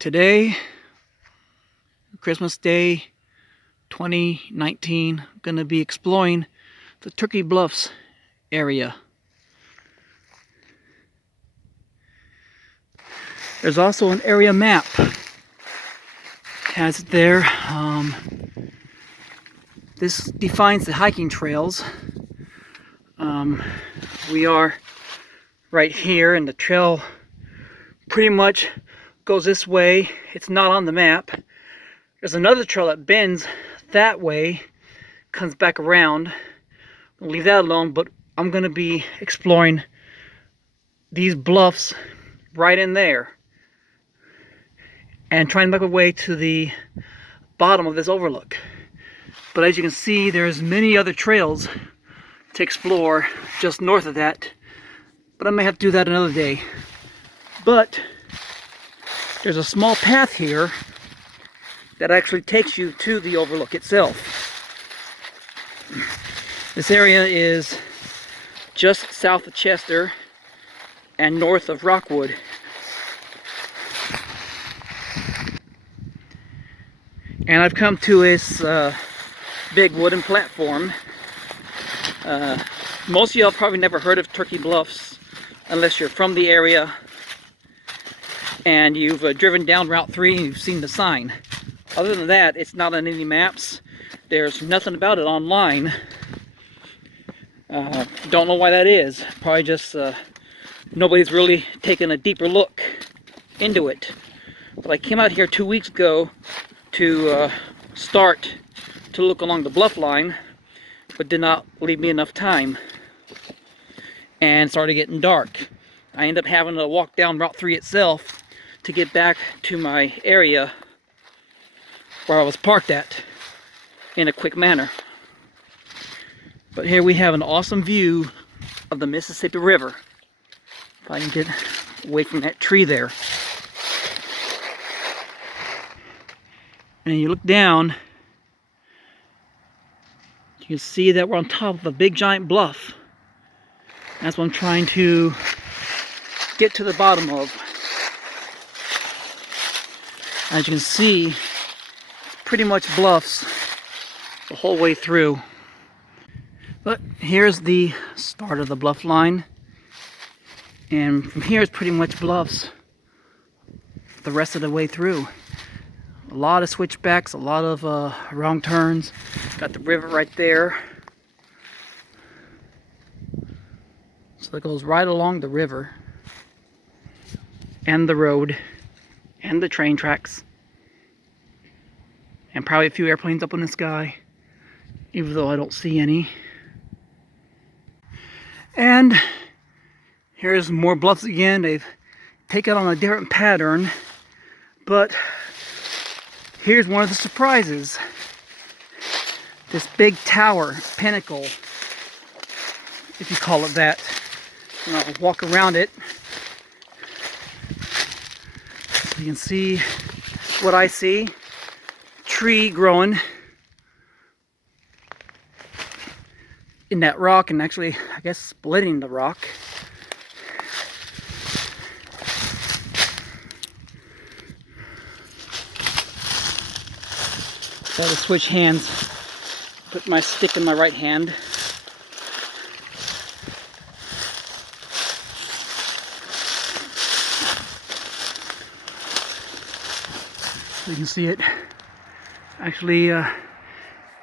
Today, Christmas Day 2019, I'm going to be exploring the Turkey Bluffs area. There's also an area map. Has it there. This defines the hiking trails. We are right here, and the trail pretty much goes this way. It's not on the map. There's another trail that bends that way, comes back around. I'll leave that alone, but I'm going to be exploring these bluffs right in there and trying to make my way to the bottom of this overlook. But as you can see, there's many other trails to explore just north of that, but I may have to do that another day. But there's a small path here that actually takes you to the overlook itself. This area is just south of Chester and north of Rockwood. And I've come to this big wooden platform. Most of y'all probably never heard of Turkey Bluffs unless you're from the area and you've driven down Route 3 and you've seen the sign. Other than that, it's not on any maps. There's nothing about it online. Don't know why that is. Probably just nobody's really taken a deeper look into it. But I came out here 2 weeks ago to start to look along the bluff line, but did not leave me enough time, and it started getting dark. I ended up having to walk down Route 3 itself to get back to my area where I was parked at in a quick manner. But here we have an awesome view of the Mississippi River. If I can get away from that tree there. And you look down, you can see that we're on top of a big giant bluff. That's what I'm trying to get to the bottom of. As you can see, pretty much bluffs the whole way through. But here's the start of the bluff line. And from here it's pretty much bluffs the rest of the way through. A lot of switchbacks, a lot of wrong turns. Got the river right there. So it goes right along the river and the road and the train tracks. And probably a few airplanes up in the sky, even though I don't see any. And here's more bluffs again. They've taken on a different pattern, but here's one of the surprises. This big tower, pinnacle, if you call it that. And I'll walk around it so you can see what I see. Tree growing in that rock, and actually, I guess, splitting the rock. So I had to switch hands, put my stick in my right hand. So you can see it actually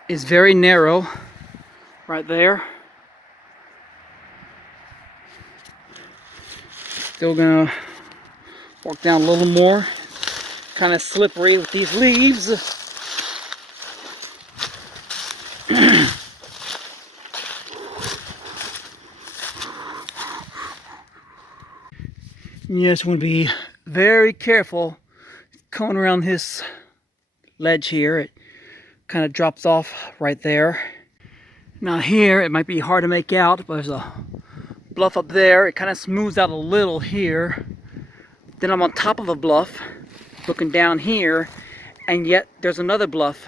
is very narrow right there. Still gonna walk down a little more. Kind of slippery with these leaves. You just want to be very careful coming around this ledge here. It kind of drops off right there. Now here it might be hard to make out, but there's a bluff up there. It kind of smooths out a little here. Then I'm on top of a bluff looking down here, and yet there's another bluff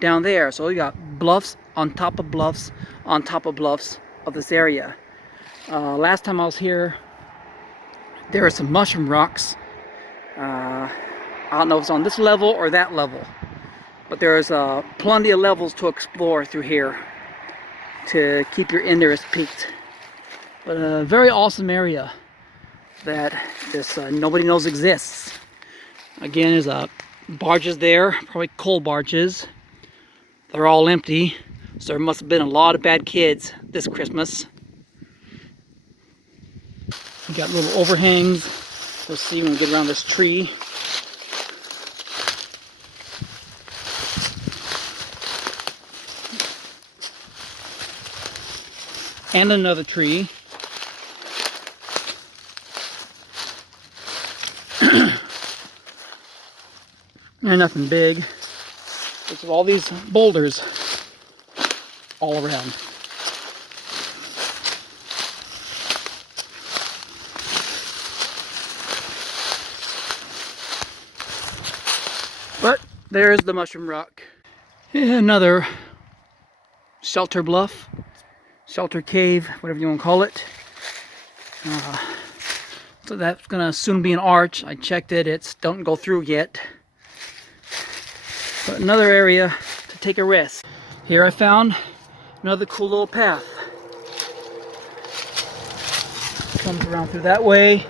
down there. So you got bluffs on top of bluffs on top of bluffs of this area. Last time I was here, there were some mushroom rocks. I don't know if it's on this level or that level, but there's plenty of levels to explore through here to keep your interest peaked. But a very awesome area that this nobody knows exists. Again, there's barges there, probably coal barges. They're all empty, so there must have been a lot of bad kids this Christmas. We got little overhangs. Let's see when we get around this tree. And another tree. They're nothing big. It's all these boulders all around. But there's the mushroom rock. Another shelter bluff, shelter cave, whatever you want to call it. So that's gonna soon be an arch. I checked it, it's don't go through yet. But another area to take a rest. Here I found another cool little path. Comes around through that way,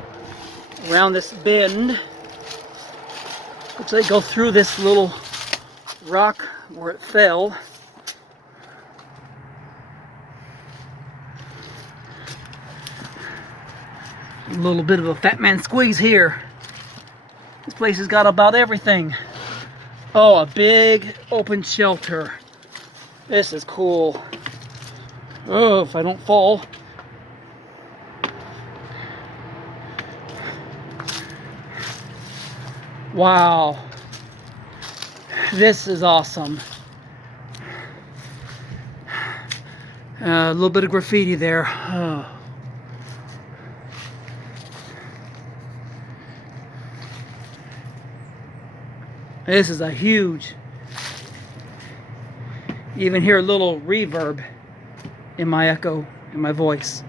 around this bend. Looks like go through this little rock where it fell. A little bit of a fat man squeeze here. This place has got about everything. Oh, a big open shelter. This is cool. Oh, if I don't fall. Wow. This is awesome. A little bit of graffiti there. Oh. This is a huge, you even hear a little reverb in my echo, in my voice.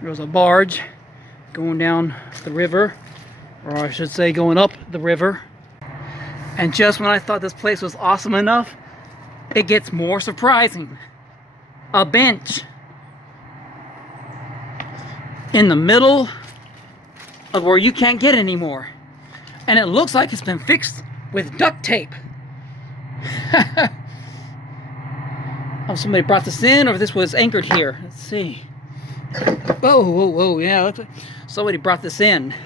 There's a barge going down the river, or I should say going up the river. And just when I thought this place was awesome enough, it gets more surprising. A bench in the middle of where you can't get anymore, and it looks like it's been fixed with duct tape. Oh, somebody brought this in, or this was anchored here. Let's see. Whoa, whoa, whoa! Yeah, looks like somebody brought this in. I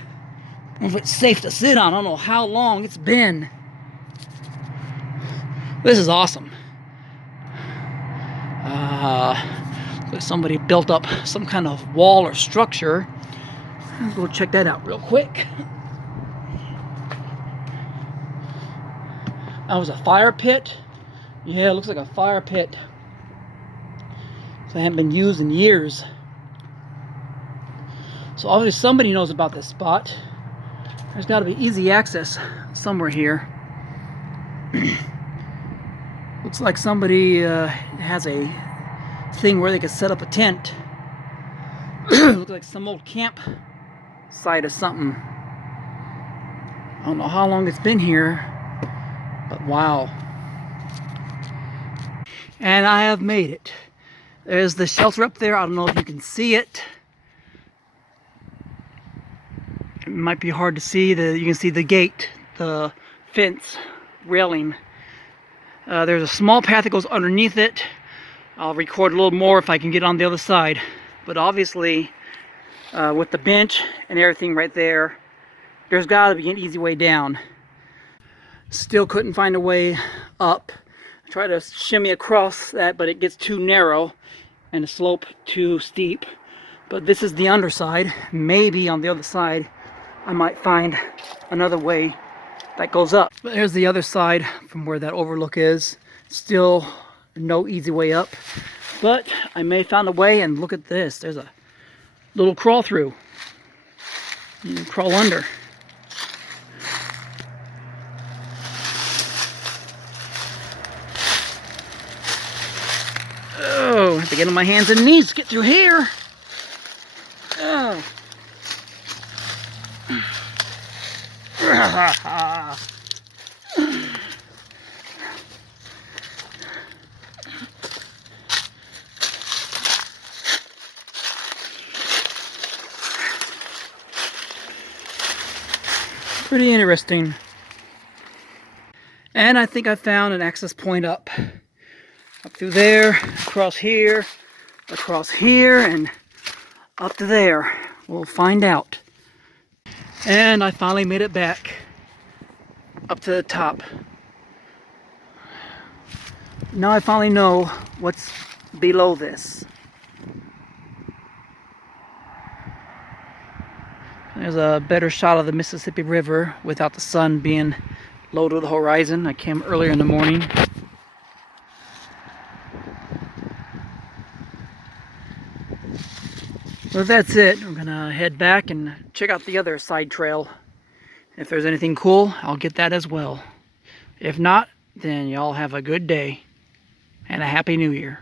don't know if it's safe to sit on. I don't know how long it's been. This is awesome. Somebody built up some kind of wall or structure. Let's go check that out real quick. That was a fire pit. Yeah, it looks like a fire pit. So it hadn't been used in years. So obviously somebody knows about this spot. There's got to be easy access somewhere here. Looks like somebody has a thing where they could set up a tent. Looks like some old camp site or something. I don't know how long it's been here, but wow. And I have made it. There's the shelter up there. I don't know if you can see it. It might be hard to see. You can see the gate, the fence railing. There's a small path that goes underneath it. I'll record a little more if I can get on the other side. But obviously, with the bench and everything right there, there's got to be an easy way down. Still couldn't find a way up. I tried to shimmy across that, but it gets too narrow and the slope too steep. But this is the underside. Maybe on the other side, I might find another way that goes up. But there's the other side from where that overlook is. Still no easy way up, but I may have found a way. And look at this, there's a little crawl through. You can crawl under. I have to get on my hands and knees to get through here. Oh. Pretty interesting. And I think I found an access point up through there, across here, and up to there. We'll find out. And I finally made it back up to the top. Now I finally know what's below this. There's a better shot of the Mississippi River without the sun being low to the horizon. I came earlier in the morning. Well, that's it. We're gonna head back and check out the other side trail. If there's anything cool, I'll get that as well. If not, then y'all have a good day and a happy new year.